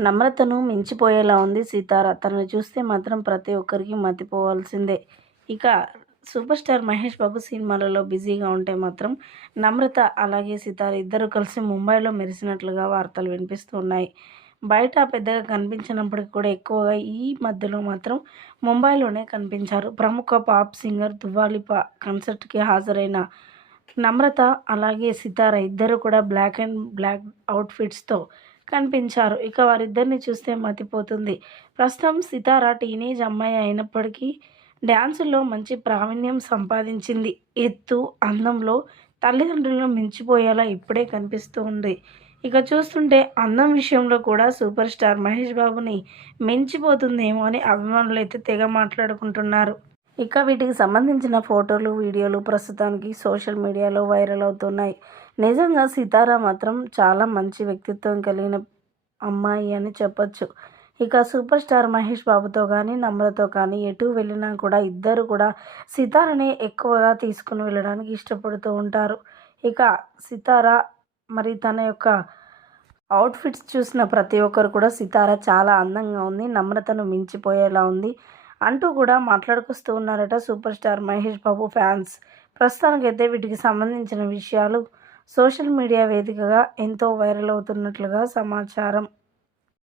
నమ్రతను మించిపోయేలా ఉంది సీతారా. తనను చూస్తే మాత్రం ప్రతి ఒక్కరికి మతిపోవాల్సిందే. ఇక సూపర్ స్టార్ మహేష్ బాబు సినిమాలలో బిజీగా ఉంటే మాత్రం నమ్రత అలాగే సితార ఇద్దరు కలిసి ముంబైలో మెరిసినట్లుగా వార్తలు వినిపిస్తూ ఉన్నాయి బయట పెద్దగా కనిపించినప్పటికీ కూడా ఎక్కువగా ఈ మధ్యలో మాత్రం ముంబైలోనే కనిపించారు. ప్రముఖ పాప్ సింగర్ దువాలిపా కన్సర్ట్కి హాజరైన నమ్రత అలాగే సితార ఇద్దరు కూడా బ్లాక్ అండ్ బ్లాక్ అవుట్ఫిట్స్తో కనిపించారు. ఇక వారిద్దరిని చూస్తే మతిపోతుంది. ప్రస్తుతం సితార టీనేజ్ అమ్మాయి అయినప్పటికీ డ్యాన్సుల్లో మంచి ప్రావీణ్యం సంపాదించింది. ఎత్తు అందంలో తల్లిదండ్రులను మించిపోయేలా ఇప్పుడే కనిపిస్తూ ఉంది. ఇక చూస్తుంటే అందం విషయంలో కూడా సూపర్ స్టార్ మహేష్ బాబుని మించిపోతుందేమో అని అభిమానులు అయితే తెగ మాట్లాడుకుంటున్నారు. ఇక వీటికి సంబంధించిన ఫోటోలు వీడియోలు ప్రస్తుతానికి సోషల్ మీడియాలో వైరల్ అవుతున్నాయి. నిజంగా సితార మాత్రం చాలా మంచి వ్యక్తిత్వం కలిగిన అమ్మాయి అని చెప్పొచ్చు. ఇక సూపర్ స్టార్ మహేష్ బాబుతో కానీ నమ్రతో కానీ ఎటు వెళ్ళినా కూడా ఇద్దరు కూడా సితారనే ఎక్కువగా తీసుకుని వెళ్ళడానికి ఇష్టపడుతూ ఉంటారు. ఇక సితార మరి తన యొక్క అవుట్ఫిట్స్ చూసిన ప్రతి ఒక్కరు కూడా సితార చాలా అందంగా ఉంది నమ్రతను మించిపోయేలా ఉంది. అంటూ కూడా మాట్లాడుకొస్తూ ఉన్నారట super star Mahesh Babu fans. ప్రస్తుతానికైతే వీటికి సంబంధించిన విషయాలు సోషల్ మీడియా వేదికగా ఎంతో వైరల్ అవుతున్నట్లుగా సమాచారం.